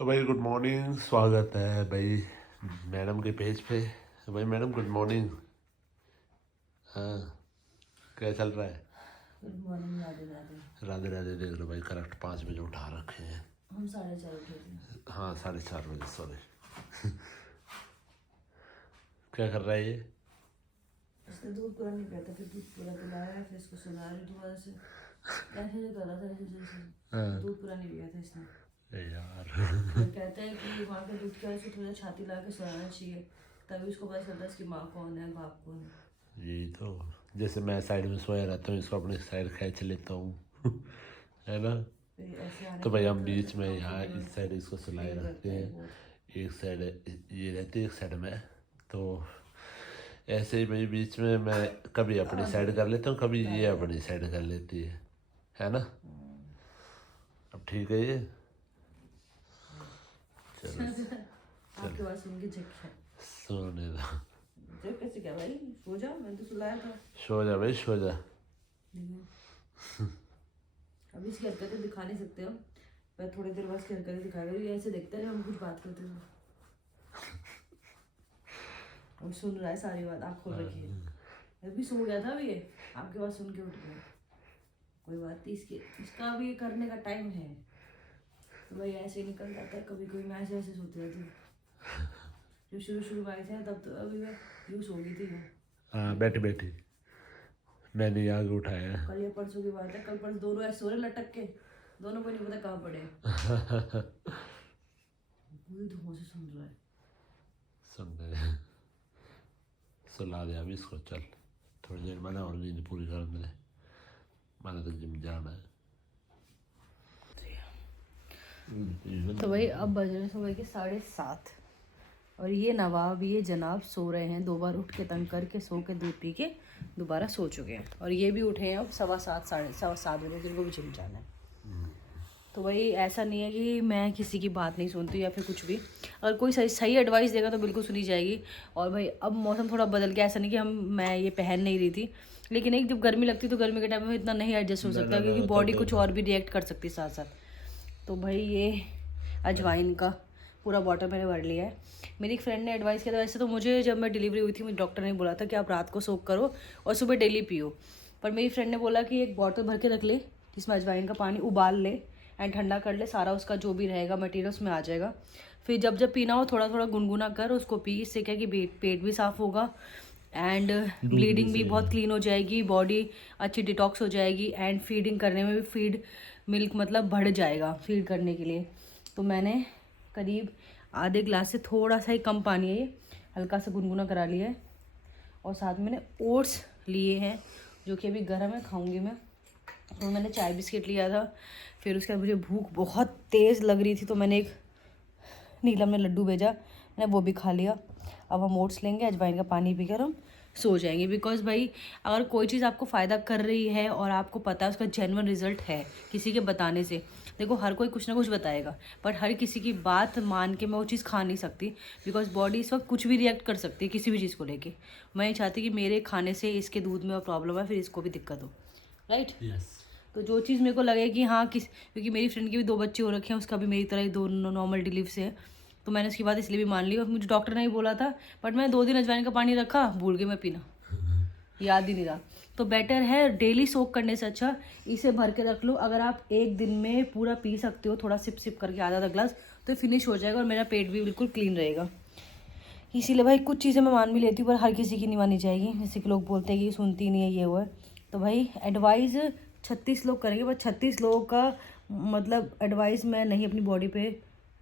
तो भाई good morning, स्वागत है भाई मैडम के पेज पे। तो भाई मैडम गुड मॉर्निंग। हाँ, क्या चल रहा है? Good morning. राधे राधे। राधे राधे। देख लो भाई, करेक्ट 5 बजे उठा रखे हैं। हम 4:30 उठे थे। हाँ, 4:30 बजे, सॉरी। क्या कर रहा है ये? इसने दूध पूरा नहीं पिया था, फिर दूध पूरा पिलाया, फिर इसको सुलाया दोबारा से। ऐसे जो कर रहा था, ऐसे जैसे हाँ। दूध पूरा नहीं पिया था इसने। ए यार। फिर कहते हैं कि वहाँ के दूध का इसको थोड़ा छाती ला के सुलाना चाहिए, तभी उसको पता चलता है इसकी माँ कौन है, बाप कौन है। यही तो, जैसे मैं साइड में सोया रहता हूँ, इसको अपनी साइड खींच लेता हूँ। है ना? फिर ऐसे आने तो के भाई बाद हम थोड़ा बीच में सा यहाँ कंफर्टेबल इस साइड इसको सुलाए फील रखते करता है हैं। बहुत। एक साइड ये रहती है, एक साइड में। तो ऐसे ही भाई बीच में मैं कभी अपनी साइड कर लेता हूँ, कभी ये अपनी साइड कर लेती है ना? अब ठीक है ये। चलो आपके पास सुन के झक है। सोने दो। जब कैसे क्या भाई, सो जाओ, मैंने तो सुलाया था। सो जा भाई, सो जा। अभी इसकी हरकतें दिखा नहीं सकते हम, पर थोड़ी देर बाद इसकी हरकतें दिखाएगा। ये ऐसे देखते रहे हम कुछ बात करते हुए। अब सुन रहा है सारी बात, आँख खोल रखी है। अभी सो गया था, अभी ये आपके पास सुन के उठ गया। कोई बात नहीं, इसका अभी करने का टाइम है। तो भाई ऐसे ही निकल जाता है कभी कभी। मैं ऐसे ऐसे सोती रहती हूँ। जब शुरू में आई थी तब तो अभी मैं यूँ सो गई थी। हाँ, बैठी बैठी मैंने आग उठाया। कल या परसों की बात है, कल परसों दोनों ऐसे सो रहे लटक के, दोनों को नहीं पता कहाँ पड़े। पूरी धुआं से सुन रहा है। सुन रहे। सुला दे अभी इसको, चल थोड़ी देर मैंने और नींद पूरी कर दे, मैंने तो जिम जाना है। तो भाई अब बज रहे सुबह के 7:30 और ये नवाब ये जनाब सो रहे हैं। 2 बार उठ के तंग करके सो के दूध पी के दोबारा सो चुके हैं। और ये भी उठे हैं अब 7:15 7:15 बजे, जिनको भी जिम जाना है। तो भाई ऐसा नहीं है कि मैं किसी की बात नहीं सुनती या फिर कुछ भी। अगर कोई सही सही एडवाइस देगा तो बिल्कुल सुनी जाएगी। और भाई अब मौसम थोड़ा बदल गया, ऐसा नहीं कि मैं ये पहन नहीं रही थी, लेकिन एक जब गर्मी लगती तो गर्मी के टाइम में इतना नहीं एडजस्ट हो सकता, क्योंकि बॉडी कुछ और भी रिएक्ट कर सकती है साथ साथ। तो भाई ये अजवाइन का पूरा बॉटल मैंने भर लिया है। मेरी एक फ्रेंड ने एडवाइस किया था। वैसे तो मुझे जब मैं डिलीवरी हुई थी मुझे डॉक्टर ने बोला था कि आप रात को सोक करो और सुबह डेली पियो। पर मेरी फ्रेंड ने बोला कि एक बॉटल भर के रख ले, जिसमें अजवाइन का पानी उबाल ले एंड ठंडा कर ले, सारा उसका जो भी रहेगा मटेरियल उसमें आ जाएगा। फिर जब जब पीना हो थोड़ा थोड़ा गुनगुना कर उसको पी। इससे क्या कि पेट भी साफ़ होगा एंड ब्लीडिंग भी बहुत क्लीन हो जाएगी, बॉडी अच्छी डिटॉक्स हो जाएगी एंड फीडिंग करने में भी फीड मिल्क मतलब बढ़ जाएगा फीड करने के लिए। तो मैंने करीब आधे ग्लास से थोड़ा सा ही कम पानी है ये, हल्का सा गुनगुना करा लिया है। और साथ में मैंने ओट्स लिए हैं जो कि अभी गर्म है, खाऊंगी मैं। और मैंने चाय बिस्किट लिया था। फिर उसके बाद मुझे भूख बहुत तेज़ लग रही थी तो मैंने एक नीलम ने लड्डू भेजा, मैंने वो भी खा लिया। अब हम ओट्स लेंगे, अजवाइन का पानी पीकर हम सो जाएंगे। बिकॉज भाई अगर कोई चीज़ आपको फ़ायदा कर रही है और आपको पता है उसका जेन्युइन रिजल्ट है किसी के बताने से, देखो हर कोई कुछ ना कुछ बताएगा, पर हर किसी की बात मान के मैं वो चीज़ खा नहीं सकती। बिकॉज बॉडी इस वक्त कुछ भी रिएक्ट कर सकती है किसी भी चीज़ को लेके। मैं ये चाहती कि मेरे खाने से इसके दूध में प्रॉब्लम है, फिर इसको भी दिक्कत हो, राइट? तो जो चीज़ मेरे को लगे कि हाँ क्योंकि मेरी फ्रेंड के भी 2 बच्चे हो रखे हैं, उसका भी मेरी तरह ही 2 नॉर्मल डिलीवरी से है, तो मैंने उसकी बात इसलिए भी मान ली। और मुझे डॉक्टर ने ही बोला था, बट मैं 2 दिन अजवाइन का पानी रखा, भूल गई मैं पीना, याद ही नहीं रहा। तो बेटर है डेली सोक करने से अच्छा इसे भर के रख लो। अगर आप एक दिन में पूरा पी सकते हो, थोड़ा सिप सिप करके आधा ग्लास, तो फिनिश हो जाएगा और मेरा पेट भी बिल्कुल क्लीन रहेगा। इसीलिए भाई कुछ चीज़ें मैं मान भी लेती हूँ पर हर किसी की नहीं मानी जाएगी। जैसे कि लोग बोलते हैं कि सुनती नहीं है, ये वो है। तो भाई एडवाइस 36 लोग करेंगे, पर 36 लोगों का मतलब एडवाइस मैं नहीं अपनी बॉडी पे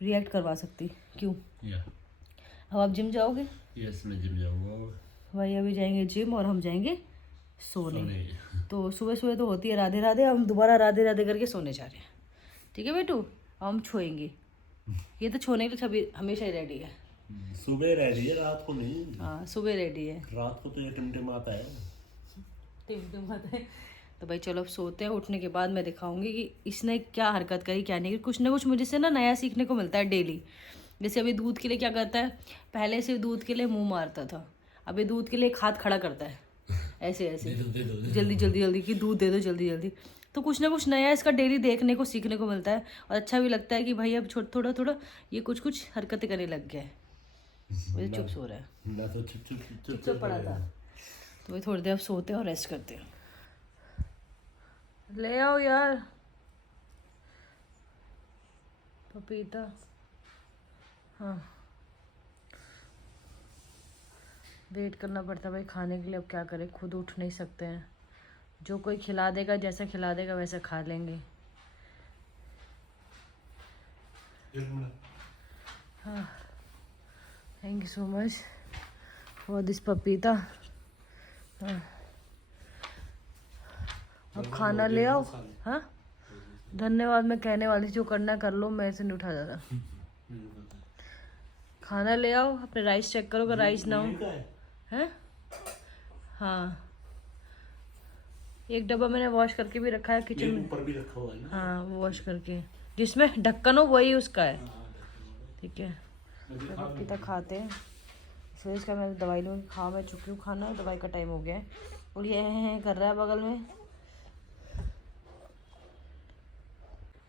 रिएक्ट करवा सकती। क्यों? अब आप जिम जाओगे? यस, मैं जिम जाऊँगा भाई अभी जाएंगे जिम और हम जाएंगे सोने। तो सुबह सुबह तो होती है राधे राधे, हम दोबारा राधे राधे करके सोने जा रहे हैं। ठीक है बेटू, हम छोएंगे। ये तो छोने के लिए सभी हमेशा ही रेडी है। सुबह रेडी है, रात को नहीं। हाँ सुबह रेडी है, रात को तो ये टिमटिमाता है। टिमटिमाता है। तो भाई चलो अब सोते हैं। उठने के बाद मैं दिखाऊंगी कि इसने क्या हरकत करी क्या नहीं। कुछ ना कुछ मुझे से ना नया सीखने को मिलता है डेली। जैसे अभी दूध के लिए क्या करता है, पहले सिर्फ दूध के लिए मुंह मारता था, अभी दूध के लिए एक हाथ खड़ा करता है ऐसे ऐसे, जल्दी जल्दी जल्दी कि दूध दे दो जल्दी जल्दी। तो कुछ ना कुछ नया इसका डेली देखने को सीखने को मिलता है और अच्छा भी लगता है कि भाई अब थोड़ा थोड़ा ये कुछ कुछ हरकतें करने लग गया है। मुझे चुप सो रहा है, मैं तो चुप पड़ा था। तो भाई थोड़ी देर अब सोते हैं और रेस्ट करते हैं। ले आओ यार पपीता। हाँ वेट करना पड़ता है भाई खाने के लिए, अब क्या करें, खुद उठ नहीं सकते हैं। जो कोई खिला देगा, जैसा खिला देगा वैसा खा लेंगे। हाँ thank you so much for this पपीता। हाँ अब खाना ले आओ। हाँ धन्यवाद मैं कहने वाली थी, जो करना कर लो, मैं ऐसे नहीं उठा जाता। खाना ले आओ, अपने राइस चेक करो अगर राइस ना हो। हैं हाँ एक डब्बा मैंने वॉश करके भी रखा है किचन में, ऊपर भी रखा हुआ है ना। हाँ वॉश करके, जिसमें ढक्कन हो वही उसका है। ठीक है पपीता खाते हैं। फिर इसका मैं दवाई लूँगी, खा मैं चुकी हूँ खाना, दवाई का टाइम हो गया है। और ये है कर रहा है बगल में।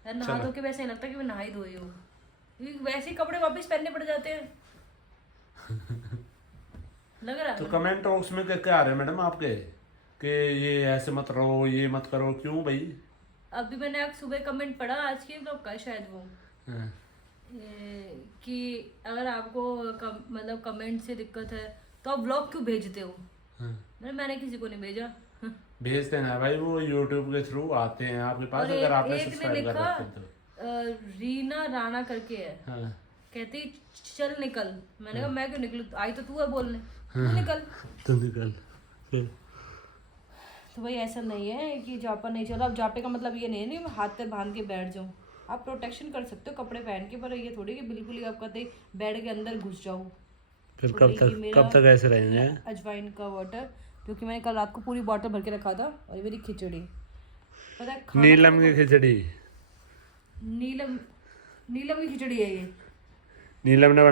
यार नहा धो के वैसे ही लगता है कि मैं नहाई धोई हूँ, क्योंकि वैसे ही कपड़े वापस पहनने पड़ जाते हैं। लग रहा है तो कमेंट बॉक्स में क्या आ रहे हैं मैडम आपके कि ये ऐसे मत रहो, ये मत करो, क्यों भाई? अभी मैंने आज सुबह कमेंट पढ़ा, आज के ब्लॉग का शायद वो हाँ। कि अगर आपको मतलब कमेंट से दिक्कत है तो आप ब्लॉग क्यों भेजते हो। हाँ। मैंने किसी को नहीं भेजा। भेजते हैं भाई, वो यूट्यूब के थ्रू आते हैं आपके पास, अगर आपने एक ने सब्सक्राइब कर लिखा रखे तो। रीना राणा करके है, हाँ। कहती चल निकल। मैंने कहा मैं क्यों निकलूं, आई तो तू है बोलने, तू निकल। तो निकल। तो भाई ऐसा नहीं है कि जापा नहीं चला। अब जापे का मतलब ये नहीं है नहीं हाथ पे बांध के बैठ जाऊं। आप प्रोटेक्शन कर सकते हो कपड़े पहन के, पर ये थोड़ी कि बिल्कुल ही आप कहते बेड के अंदर घुस जाओ। फिर कब तक ऐसे रहेंगे? अजवाइन का वाटर, क्योंकि मैंने कल रात को पूरी बॉटल भर के रखा था। और ये मेरी खिचड़ी, पता है नीलम की खिचड़ी। नीलम की खिचड़ी है ये। नीलम ने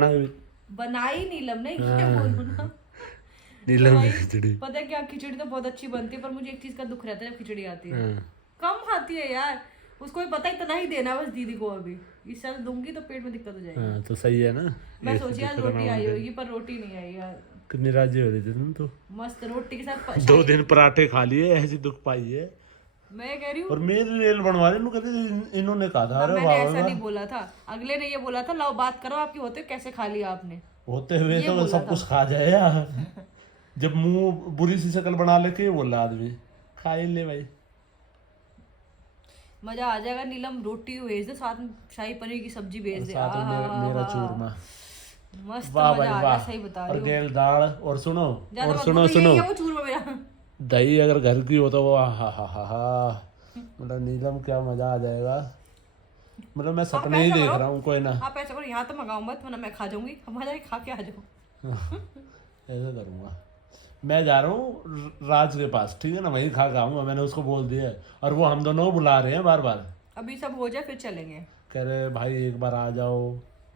बनाई नीलम ने, क्या बोलूं ना। नीलम की खिचड़ी। पता है क्या, खिचड़ी तो बहुत अच्छी बनती है, पर मुझे एक चीज का दुख रहता है जब खिचड़ी आती है। हाँ। कम खाती है यार, उसको भी पता है इतना ही देना बस दीदी को। अभी इस साल दूंगी तो पेट में दिक्कत हो जाएगी। हाँ, तो सही है ना। मैं सोची आज रोटी आई होगी, पर रोटी नहीं आई यार। कितनी राजी हो रही थी तुम तो। मस्त रोटी के साथ 2 दिन पराठे खा लिए, ऐसी दुख पाई है। मैं कह रही हूँ। और मेरी रेल बनवा रहे इन्होंने कहा था। अरे मैंने ऐसा नहीं बोला था, अगले ने ये बोला था लाओ बात करो आपकी होते कैसे खा लिया आपने। होते हुए तो सब कुछ खा जाए यार। जब मुंह बुरी सी शक्ल बना लेके बोला आदमी, खा ही ले भाई। मजा आ जाएगा। नीलम रोटी भेज दे, साथ में शाही पनीर की सब्जी भेज दे, साथ में मेरा चूरमा। मस्त वाह मजा भाई आ वाह। जाए, सही बता रही और हूँ। गेल दाल, और सुनो यही है वो चूरमा मेरा। दही अगर घर की हो तो वो हा। मतलब नीलम क्या मजा आ जाएगा। मतलब मैं सपने ही देख रहा हूँ। कोई ना, आप ऐसा करो, यहाँ तो मंगाओ मत, वरना मैं खा जाऊंगी। हम जाके खा के आ जाओ। ऐसा करूँगा। मैं जा रहा हूँ राज के पास, ठीक है ना, वहीं खा के आऊंगा। मैंने उसको बोल दिया है, और वो हम दोनों बुला रहे हैं बार बार। अभी सब हो जाए फिर चलेंगे। कह रहे भाई एक बार आ जाओ,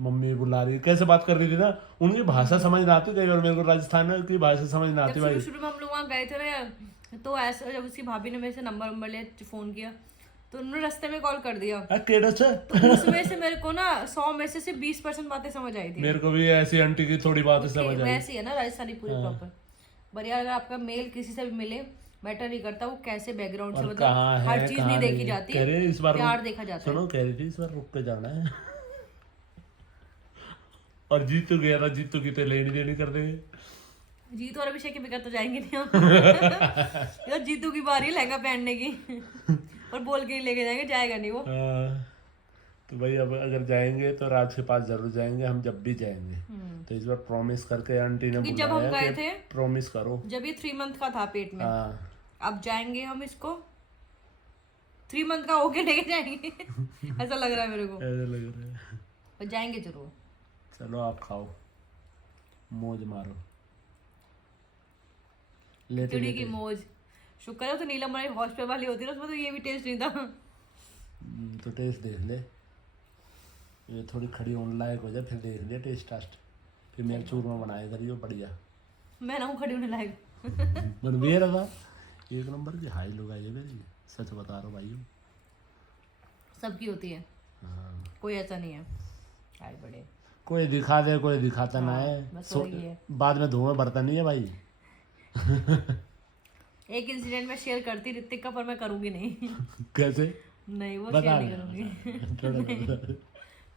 मम्मी बुला रही। कैसे बात कर रही थी ना, उनकी भाषा समझ ना आती कई बार मेरे को, राजस्थान की भाषा समझ ना आती भाई। शुरू में हम लोग वहाँ गए थे ना, तो ऐसा जब उसकी भाभी ने मेरे से नंबर ले फोन किया, तो उन्होंने रास्ते में कॉल कर दिया। तो उसमें से मेरे को ना 100 में से 20% बातें समझ आई थी। मेरे को भी ऐसी आंटी की थोड़ी बातें समझ आई। वैसी है ना राजस्थानी पूरी प्रॉपर। बढ़िया। अगर आपका मेल किसी से भी मिले, मैटर नहीं करता वो कैसे बैकग्राउंड से, मतलब हर चीज नहीं देखी जाती है, प्यार देखा जाता है। सुनो कह रही थी इस बार रुक के जाना है। और जीतू गया था, जीतू की तो लेनी देनी कर देंगे। जीतू और अभिषेक के बिगड़ तो जाएंगे नहीं हम। यार जीतू की बारी लहंगा पहनने की, और बोल के ही लेके जाएंगे, जाएगा नहीं वो। तो भाई अब अगर जाएंगे तो राज के पास जरूर जाएंगे, हम जब भी जाएंगे। तो इस बार प्रॉमिस करके आंटी ने जब हम गए थे, प्रॉमिस करो। जब ये 3 मंथ का था पेट में, अब जाएंगे हम इसको 3 मंथ का होके लेके जाएंगे। ऐसा लग रहा है मेरे को, ऐसा लग रहा है। पर जाएंगे जरूर। चलो आप खाओ, मौज मारो। खिचड़ी की मौज। शुक्र है तो नीलम हमारी हॉस्पिटल वाली होती है, उसमें तो ये भी टेस्ट नहीं था। तो टेस्ट देख ले, ये थोड़ी खड़ी होने लायक हो जाए फिर देख लिया टेस्ट टास्ट। फिर मेरे चूरमा बनाए करियो बढ़िया। मैं ना हूँ खड़ी होने लायक। बन भी रहा एक नंबर की हाई लोग आइए मेरी, सच बता रहा हूँ भाई। सबकी होती है, कोई ऐसा नहीं है। आए बड़े कोई दिखा दे कोई दिखाता ना है, बस वही है। बाद में धुआं भरता नहीं है भाई। एक इंसिडेंट मैं शेयर करती ऋतिक का, पर मैं करूंगी नहीं। कैसे? नहीं वो बता शेयर नहीं करूंगी। थोड़ा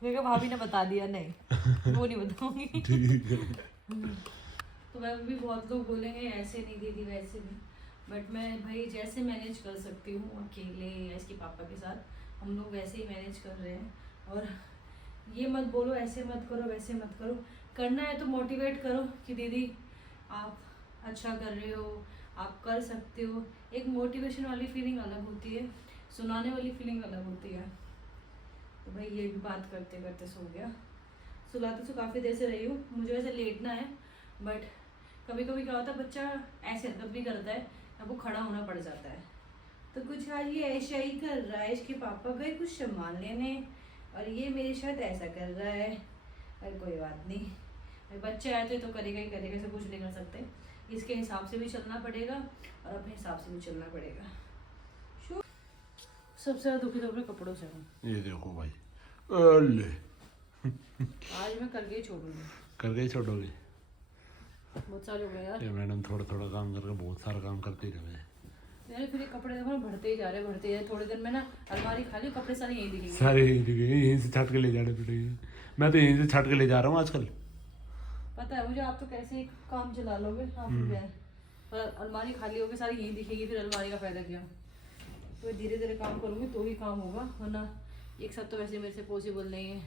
मेरे को भाभी ने बता दिया, नहीं वो नहीं बताऊंगी। ठीक है। तो मैं भी बहुत लोग बोलेंगे ऐसे नहीं दीदी वैसे नहीं, बट मैं भाई जैसे मैनेज कर सकती हूँ अकेले या इसके पापा के साथ, हम लोग वैसे ही मैनेज कर रहे हैं। और ये मत बोलो ऐसे मत करो वैसे मत करो, करना है तो मोटिवेट करो कि दीदी आप अच्छा कर रहे हो, आप कर सकते हो। एक मोटिवेशन वाली फीलिंग अलग होती है, सुनाने वाली फीलिंग अलग होती है। तो भाई ये भी बात करते करते सो गया। सुलाते तो काफ़ी देर से रही हूँ, मुझे वैसे लेटना है, बट कभी कभी क्या होता है बच्चा ऐसे हरकत भी करता है, अब वो खड़ा होना पड़ जाता है। तो कुछ आज ये ऐसा ही कर रहा है, इसके पापा गए कुछ सामान लेने और ये मेरे साथ ऐसा कर रहा है। अरे कोई बात नहीं, बच्चे आए तो करेगा ही करेगा, ऐसे कुछ नहीं कर सकते। इसके हिसाब से भी चलना पड़ेगा और अपने हिसाब से भी चलना पड़ेगा। सबसे ज़्यादा दुखी तो अपने कपड़ों से हूँ। ये देखो भाई, अले आज मैं करके ही छोड़ूंगी। करके ही छोड़ोगे? बहुत सारे हो गए यार। ये मैडम थोड़ा थोड़ा काम करके बहुत सारा काम करते ही रहे। यार फिर ये कपड़े देखो ना बढ़ते ही जा रहे थोड़े दिन में ना अलमारी खाली, कपड़े सारे यहीं दिखेंगे। सारे यहीं दिखेंगे, यहीं से छट के ले जाने पड़ेंगे। मैं तो यहीं से छट के ले जा रहा हूँ आजकल। पता है मुझे, आप तो कैसे ही काम चला लोगे आप भी है। पर अलमारी खाली होगी सारी यहीं दिखेगी, फिर अलमारी का फायदा क्या। तो धीरे धीरे काम करूँगी तो ही काम होगा, वरना एक साथ तो वैसे मेरे से पॉसिबल नहीं है।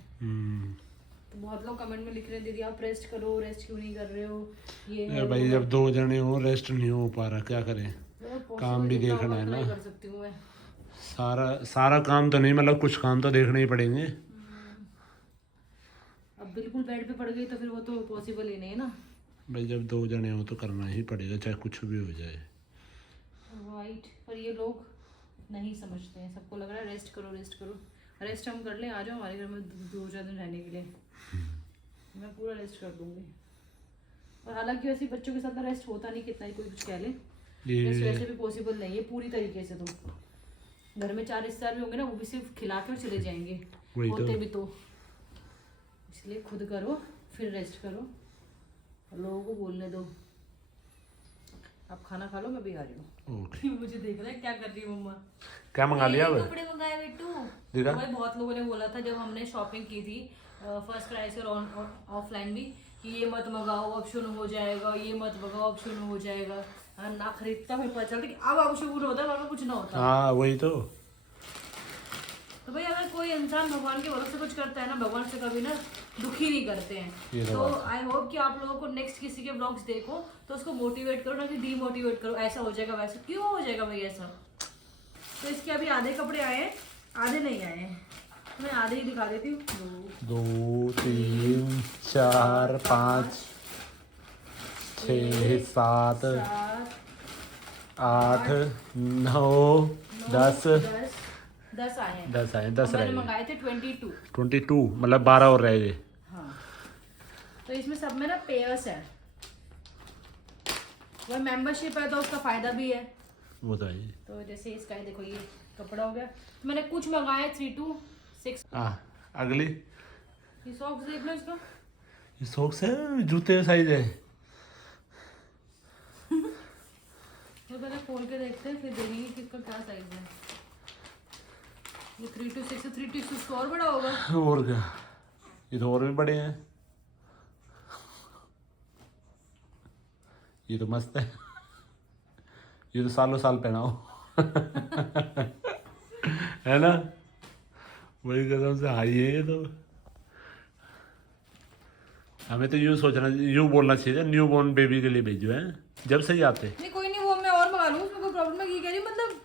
तो बहुत लोग कमेंट में लिख रहे हैं दीदी आप रेस्ट करो, रेस्ट क्यों नहीं कर रहे हो, ये भाई जब 2 जने हो रेस्ट नहीं हो पा रहा, क्या करें? काम भी देखना है ना। कर सकती हूँ मैं सारा काम तो नहीं, मतलब कुछ काम तो देखने ही पड़ेंगे। अब बिल्कुल बेड पे पड़ गई तो फिर वो तो पॉसिबल ही नहीं है ना भाई। जब 2 जने हो तो करना ही पड़ेगा, चाहे कुछ भी हो जाए। राइट, पर ये लोग नहीं समझते हैं, सबको लग रहा है रेस्ट करो रेस्ट करो। रेस्ट हम कर लें, आ जाओ हमारे घर में 2-4 दिन रहने के लिए, मैं पूरा रेस्ट कर दूंगी। और हालांकि वैसे बच्चों के साथ ना रेस्ट होता नहीं, कितना ही कोई कुछ कह ले, वैसे भी पॉसिबल नहीं है पूरी तरीके से। तो घर में 4 रिश्तेदार भी होंगे ना, वो भी सिर्फ खिला के और चले जाएंगे, होते भी तो। इसलिए खुद करो फिर रेस्ट करो, लोगों को बोलने दो। आप खाना खा लो, मैं भी आ रही हूँ। मुझे देख रहा है क्या कर रही है मम्मा। क्या मंगा लिया? कपड़े मंगाए बेटू। तो भाई बहुत लोगों ने बोला था जब हमने शॉपिंग की थी फर्स्ट क्राई से और ऑफलाइन भी, कि ये मत मंगाओ अब शुरू हो जाएगा, ये मत मंगाओ अब शुरू हो जाएगा। ना खरीदता फिर पता चलता कि अब शुरू होता है, वरना कुछ ना होता। हाँ वही तो भाई अगर कोई इंसान भगवान के भरोसे कुछ करता है ना, भगवान से कभी ना दुखी नहीं करते हैं। तो आई होप कि आप लोगों को नेक्स्ट किसी के ब्लॉग्स देखो तो उसको मोटिवेट करो, ना कि डीमोटिवेट करो, ऐसा हो जाएगा वैसा क्यों हो जाएगा भाई ऐसा। तो इसके अभी आधे कपड़े आए हैं, आधे नहीं आए हैं, मैं आधे ही दिखा देती हूँ। 2 3 4 5 6 7 8 9 10 10 आए हैं। 10 आए, 10 रह गए। मंगाए थे 22, मतलब 12 और रह गए। हाँ, तो इसमें सब में ना पेयर्स है, वो मेंबरशिप है तो उसका फायदा भी है, वो तो है। तो जैसे इसका है, देखो ये कपड़ा हो गया, तो मैंने कुछ मंगाए 3 to 6। अगली ये सॉक्स देख लो, इसका ये सॉक्स है, जूते का साइज है। तो पहले खोल के देखते हैं, फिर देखेंगे कि इसका क्या साइज है। ये 3 to 6 है, 3 to 6 तो और बड़ा होगा। और क्या, ये तो और भी बड़े हैं। ये तो मस्त है, ये तो सालों साल पहनाओ। है ना, वही कसम से हाई है ये तो। हमें तो यूँ सोचना, यूँ बोलना चाहिए न्यू बॉर्न बेबी के लिए भेजो है, जब सही आते। नहीं कोई नहीं, वो मैं और मंगा लूँ, उसमें कोई प्रॉब्लम है। ये कह रही मतलब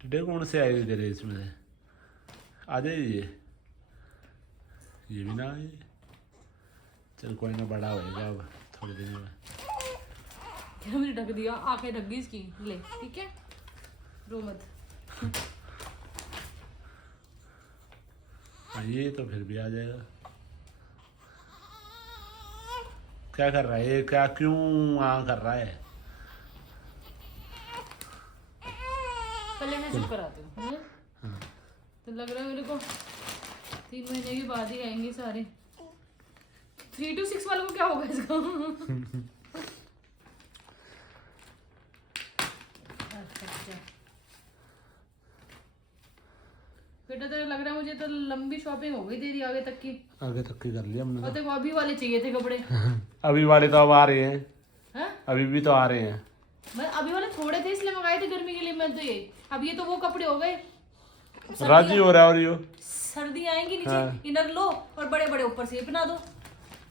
टिड्डे कौन से आए तेरे इसमें से? आ जाए ये भी ना आए। चल कोई ना, बड़ा होएगा अब थोड़े दिन में। क्या मुझे ढक दिया, आंखें ढक गई इसकी, ले ठीक है, रो मत। ये तो फिर भी आ जाएगा। क्या कर रहा है ये, क्या क्यों कर रहा है? मैं चुप कराती हूँ। तो लग रहा है मेरे को 3 महीने के बाद ही आएंगे सारे। 3 to 6 वालों को क्या होगा इसका? बेटा तेरा लग रहा है मुझे तो लंबी शॉपिंग हो गई तेरी आगे तक की कर लिया हमने और देखो अभी वाले चाहिए थे कपड़े। अभी वाले तो अब आ रहे हैं। हैं? अभी भी तो आ रहे हैं। मैं अभी वाले थोड़े थे इसलिए मंगाए थे गर्मी के लिए। मैं तो ये अब ये तो वो कपड़े हो गए। राजी हो रहा है और यो सर्दी आएंगी नीचे इनर लो और बड़े बड़े ऊपर से ये पहना दो।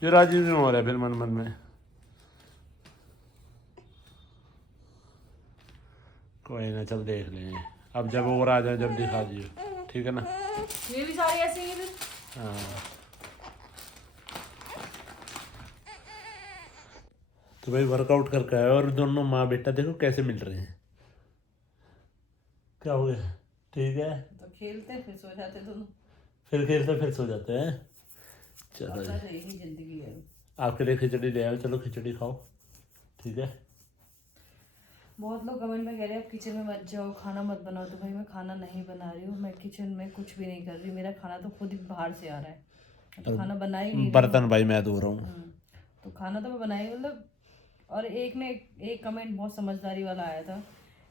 जो राजी नहीं हो रहा है फिर मन मन में। कोई ना चल देख लेंगे अब जब और आ जाए जब दिखा दियो ठीक है ना। ये भी सारे ऐसे ही हैं फिर। हाँ तो भाई वर्कआउट करके आए और दोनों माँ बेटा देखो कैसे मिल रहे हैं। क्या हो गया ठीक है तो खेलते फिर सो जाते दोनों। फिर खेलते फिर सो जाते हैं। चलो तो यही जिंदगी है। आपके लिए खिचड़ी ले आओ चलो खिचड़ी खाओ ठीक है। बहुत लोग कमेंट में कह रहे हैं आप किचन में मत जाओ खाना मत बनाओ। तो भाई मैं खाना नहीं बना रही हूँ। मैं किचन में कुछ भी नहीं कर रही। मेरा खाना तो खुद ही बाहर से आ रहा है। तो खाना बना ही नहीं बर्तन भाई मैं धो रहा हूँ। तो खाना तो मैं बनाई मतलब। और एक ने एक कमेंट बहुत समझदारी वाला आया था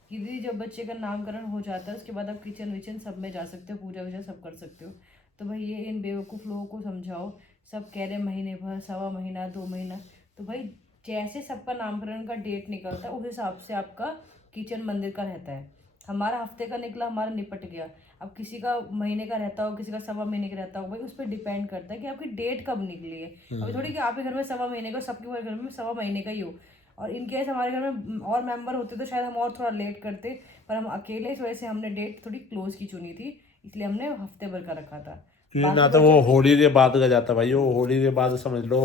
कि दीदी जब बच्चे का नामकरण हो जाता है उसके बाद आप किचन विचन सब में जा सकते हो पूजा वूजा सब कर सकते हो। तो भाई ये इन बेवकूफ़ लोगों को समझाओ। सब कह रहे महीने भर 1.25 महीना 2 महीना। तो भाई जैसे सबका नामकरण का डेट निकलता है उस हिसाब से आपका किचन मंदिर का रहता है। हमारा हफ्ते का निकला हमारा निपट गया। अब किसी का महीने का रहता हो किसी का 1.25 महीने का रहता हो भाई उस पर डिपेंड करता है कि आपकी डेट कब निकली है। अभी थोड़ी कि आपके घर में 1.25 महीने का सबके घर में 1.25 महीने का ही हो। और इन केस हमारे घर में और मेंबर होते तो शायद हम और थोड़ा लेट करते। पर हम अकेले इस वजह से हमने डेट थोड़ी क्लोज की चुनी थी इसलिए हमने हफ्ते भर का रखा था। ना तो वो होली के बाद का जाता भाई वो होली के बाद समझ लो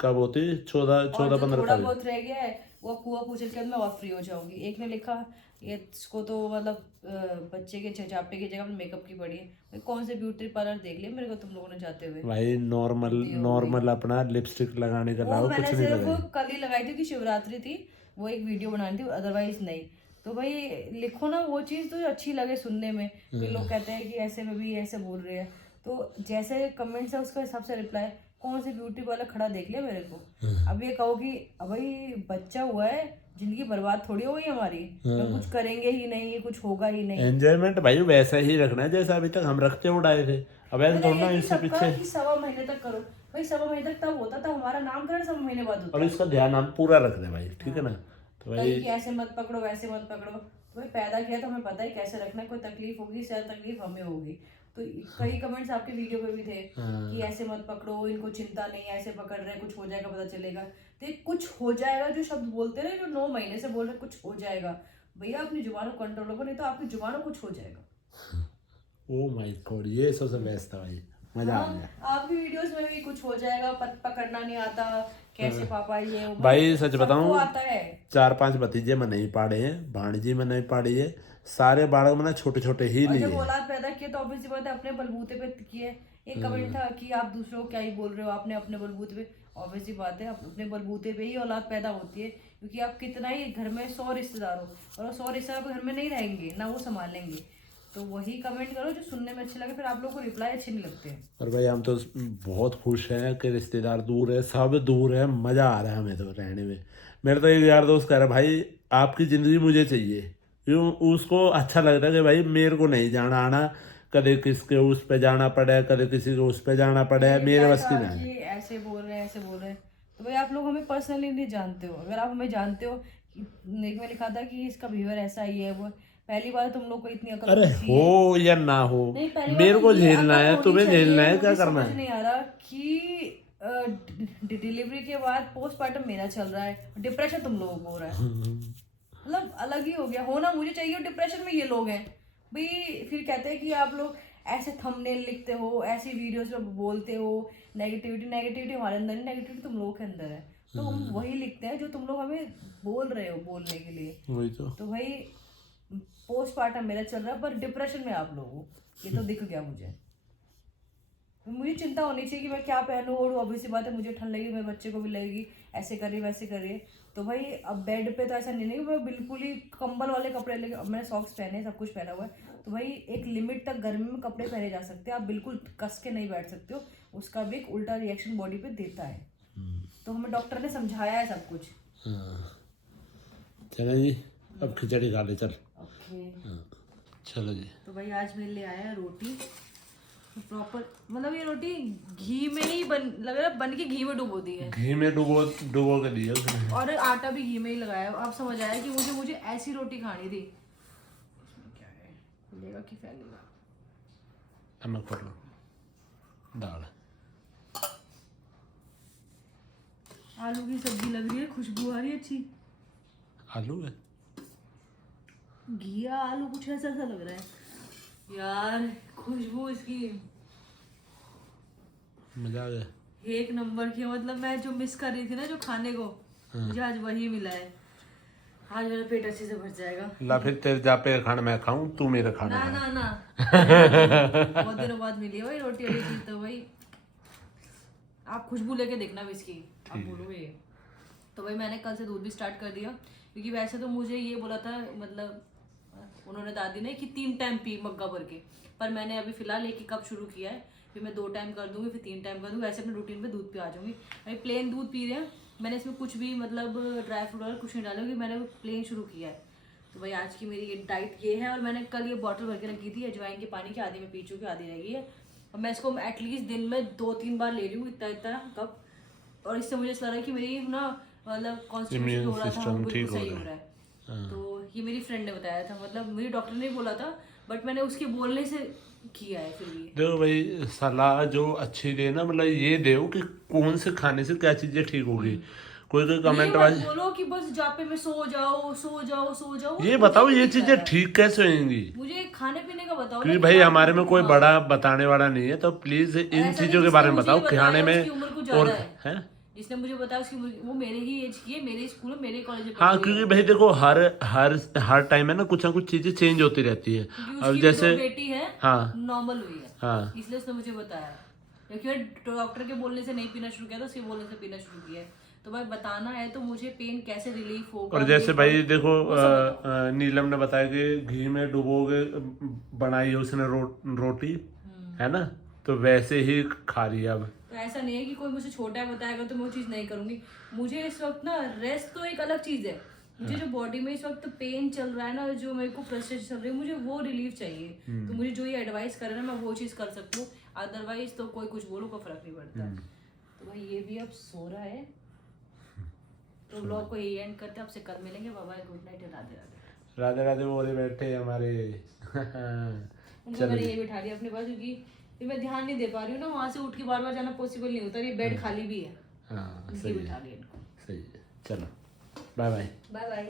कब होती 14-15 थोड़ा बहुत रह गया है वो कुआ पूछल के बाद मैं और फ्री हो जाऊंगी। एक ने लिखा ये इसको तो मतलब बच्चे के छजापे की जगह मेकअप की पड़ी है। कौन से ब्यूटी पार्लर देख लिया मेरे को तुम लोगों ने जाते हुए। भाई नॉर्मल अपना लिपस्टिक लगाने का लाओ मैंने कुछ नहीं सिर्फ लगाया। कल ही लगाई थी कि शिवरात्रि थी वो एक वीडियो बनानी थी अदरवाइज नहीं। तो भाई लिखो ना वो चीज़ तो अच्छी लगे सुनने में कि लोग कहते हैं कि ऐसे में भी ऐसे बोल रहे हैं। तो जैसे कमेंट्स है उसके हिसाब से रिप्लाई। कौन से ब्यूटी वाला खड़ा देख लिया मेरे को। अब ये कहो कि भाई बच्चा हुआ है जिंदगी बर्बाद थोड़ी हो गई हमारी। हम कुछ करेंगे ही नहीं कुछ होगा ही नहीं। एंजॉयमेंट भाई वैसा ही रखना है जैसा अभी तक हम रखते उड़ाए थे। अब ऐसे थोड़ा ना इससे पीछे 1.25 महीने तक करो। भाई 1.25 महीने तक तब होता था हमारा नामकरण 1.25 महीने बाद होता। और इसका ध्यान हम पूरा रख दें भाई ठीक है ना। तो भाई ऐसे मत पकड़ो वैसे मत पकड़ो। तो भाई पैदा किया तो हमें पता है कैसे रखना है। कोई तकलीफ होगी शायद तकलीफ हमें होगी। तो कई कमेंट्स आपके वीडियो पे भी थे कि ऐसे मत पकड़ो इनको चिंता नहीं ऐसे पकड़ रहे कुछ हो जाएगा पता चलेगा। तो कुछ हो जाएगा जो शब्द बोलते रहे जो 9 महीने से बोल रहे कुछ हो जाएगा। भैया अपनी जुबानों को कंट्रोल रखो नहीं तो आपकी जुबानों कुछ हो जाएगा। ओ माय गॉड ये सबसे बेस्ट था भाई मजा आ गया। आपकी वीडियोस में भी कुछ हो जाएगा पकड़ना नहीं आता कैसे पापा ये भाई सच बताऊं आता है। 4-5 भतीजे में नहीं पाड़े हैं भाणजी में नहीं पाड़ी है सारे बालक मैंने छोटे छोटे ही लिए। जब औलाद पैदा किए तो ऑब्वियसली बात है अपने बलबूते पे किए। एक कमेंट था कि आप दूसरों को क्या ही बोल रहे हो आपने अपने बलबूते पे। ऑब्वियसली बात है अपने बलबूते पे ही औलाद पैदा होती है क्योंकि आप कितना ही घर में 100 रिश्तेदार हो और 100 रिश्तेदार घर में नहीं रहेंगे ना वो संभालेंगे। तो वही कमेंट करो जो सुनने में अच्छे लगे फिर आप लोगों को रिप्लाई अच्छे नहीं लगते हैं। और भाई हम तो बहुत खुश हैं कि रिश्तेदार दूर है सब दूर है मज़ा आ रहा है हमें तो रहने में। मेरे तो एक यार दोस्त कह रहा है भाई आपकी ज़िंदगी मुझे चाहिए क्यों उसको अच्छा लगता है कि भाई मेरे को नहीं जाना आना कभी किसके उस पे जाना पड़े कभी किसी को उस पे जाना पड़े मेरे बस की ना है। ऐसे बोल रहे हैं ऐसे बोल रहे हैं। तो भाई आप लोग हमें पर्सनली नहीं जानते हो। अगर आप हमें जानते हो में लिखा था कि इसका बिहेवियर ऐसा ही है वो पहली बार तुम लोग को इतनी अकल अरे हो या ना हो मेरे को झेलना है तुम्हें झेलना है क्या करना है। नहीं आ रहा कि डिलीवरी के बाद पोस्टमार्टम मेरा चल रहा है डिप्रेशन तुम लोगों को हो रहा है। मतलब अलग ही हो गया होना मुझे चाहिए और डिप्रेशन में ये लोग हैं भाई। फिर कहते हैं कि आप लोग ऐसे थंबनेल लिखते हो ऐसी वीडियोस में बोलते हो नेगेटिविटी हमारे अंदर नहीं नेगेटिविटी तुम लोगों के अंदर है। तो हम वही लिखते हैं जो तुम लोग हमें बोल रहे हो बोलने के लिए। वही तो भाई पोस्टमार्टम मेरा चल रहा है पर डिप्रेशन में आप लोग हो ये तो दिख गया मुझे। मुझे चिंता होनी चाहिए कि मैं क्या पहनूं, और ऑब्वियसली बात है मुझे ठंड लगेगी, मेरे बच्चे को भी लगेगी, ऐसे करिए वैसे करिए। तो भाई अब बेड पे तो ऐसा नहीं है कि मैं बिल्कुल ही कंबल वाले कपड़े लेके, अब मैंने सॉक्स पहने, सब कुछ पहना हुआ है। तो भाई एक लिमिट तक गर्मी में कपड़े पहने जा सकते हैं, आप बिल्कुल कस के नहीं बैठ सकते हो, उसका भी एक उल्टा रिएक्शन बॉडी पे देता है। तो हमें डॉक्टर ने समझाया है सब कुछ। हाँ चलो जी, अब खिचड़ी खा ले चल। ओके चलो जी। तो भाई आज मेरे लिए आया है रोटी प्रॉपर, मतलब ये रोटी घी में ही लग रहा है बन के घी में डुबो दी है, घी में डुबो डुबो के दिया उसने। और आटा भी घी में ही लगाया। अब समझ आया कि मुझे ऐसी रोटी खानी थी। इसमें क्या है, फैलेगा कि फैलेगा? नमक पड़ लो, दाल, आलू की सब्जी लग रही है, खुशबू आ रही है अच्छी। आलू है, घिया आलू कुछ ऐसा सा लग रहा है यार, खुशबू इसकी मजा आ गया। एक नंबर की। मतलब मैं जो मिस कर रही थी ना जो खाने को, मुझे आज वही मिला है। आज मेरा पेट अच्छे से भर जाएगा। ला फिर तेरे जा पे खाना मैं खाऊं, तू मेरा खाना ना खा। ना ना बहुत दिनों बाद मिली है भाई रोटी वाली चीज। तो भाई आप खुशबू लेके देखना भी इसकी, आप बोलोगे। तो भाई मैंने कल से दूध भी स्टार्ट कर दिया, क्योंकि वैसे तो मुझे ये बोला था, मतलब उन्होंने दादी ने कि 3 टाइम पी मग्गा भर के, पर मैंने अभी फिलहाल एक ही कप शुरू किया है। फिर मैं 2 टाइम कर दूंगी, फिर 3 टाइम कर दूंगी, वैसे अपने रूटीन पे दूध पे आ जाऊंगी। अभी प्लेन दूध पी रहे हैं, मैंने इसमें कुछ भी मतलब ड्राई फ्रूट वगैरह कुछ नहीं डाला, क्योंकि मैंने प्लेन शुरू किया है। तो भाई आज की मेरी ये डाइट ये है। और मैंने कल ये बॉटल भर के रखी थी अजवाइन के पानी की, आधी में पी चुकी, आधी रह गई है। और मैं इसको एटलीस्ट दिन में 2-3 बार ले रही हूँ, इतना इतना कप। और इससे मुझे ऐसा लग रहा है कि मेरी ना मतलब कॉन्स्टिपेशन हो रहा था वो बिल्कुल सही हो रहा है। तो ये मेरी फ्रेंड ने बताया था, मतलब मुझे डॉक्टर ने बोला था, बट मैंने उसके बोलने से किया है। फिर भी देखो भाई, सलाह जो अच्छी दे ना, मतलब ये दे कि कौन से खाने से क्या चीजें ठीक होगी। कोई कमेंट ये वाले मत बोलो कि बस जापे में सो जाओ सो जाओ सो जाओ। ये बताओ ये चीजें ठीक कैसे होंगी। मुझे खाने पीने का बताओ क्योंकि ना, भाई कि हमारे में हाँ, कोई बड़ा बताने वाला नहीं है, तो प्लीज इन ऐसा चीजों नहीं के बारे में जिसने बताओ मुझे खाने बताया में। उसकी उम्र कुछ और ज्यादा है। है जिसने मुझे बताया उसकी उम्र, वो मेरे ही एज की है, मेरे स्कूल में मेरे कॉलेज में हाँ, पढ़ी क्योंकि है। भाई देखो हर हर हर टाइम है ना कुछ चीजें चेंज होती रहती है। क्योंकि अब उसकी जैसे जो बेटी है हाँ नॉर्मल हुई है, हाँ इसलिए उसने मुझे बताया। क्योंकि डॉक्टर के बोलने से नहीं पीना शुरू किया था, उसके बोलने से पीना शुरू किया है। तो भाई बताना है तो मुझे पेन कैसे रिलीफ होगा। और जैसे भाई देखो वो सब बताओ। नीलम ने बताया कि घी में डुबोगे बनाई है उसने रोटी, है ना, तो वैसे ही खा रही है अब। तो ऐसा नहीं है कि कोई मुझे छोटा बताएगा तो मैं वो चीज़ नहीं करूंगी। मुझे इस वक्त ना रेस्ट तो एक अलग चीज़ है, मुझे जो बॉडी में इस वक्त पेन चल रहा है ना, जो मेरे को फ्रस्ट्रेशन चल रही है, मुझे वो रिलीफ चाहिए। तो मुझे जो ये एडवाइस कर रहे हैं ना, मैं वो चीज़ कर सकती हूँ। अदरवाइज तो कोई कुछ बोलो कोई फर्क नहीं पड़ता। तो भाई ये भी अब सो रहा है, तो ब्लॉग को यही एंड करते हैं। आपसे कल मिलेंगे। Bye bye, good night, Radhe Radhe. Radhe Radhe बोले बैठे हमारे। उनको मैंने ये बिठा दिया अपने पास, क्योंकि फिर मैं ध्यान नहीं दे पा रही हूँ ना, वहाँ से उठ के बार बार जाना पॉसिबल नहीं होता। ये बेड खाली भी है, हाँ इसलिए बिठा लिया इनको। सही है। चलो बाय बाय। Bye bye.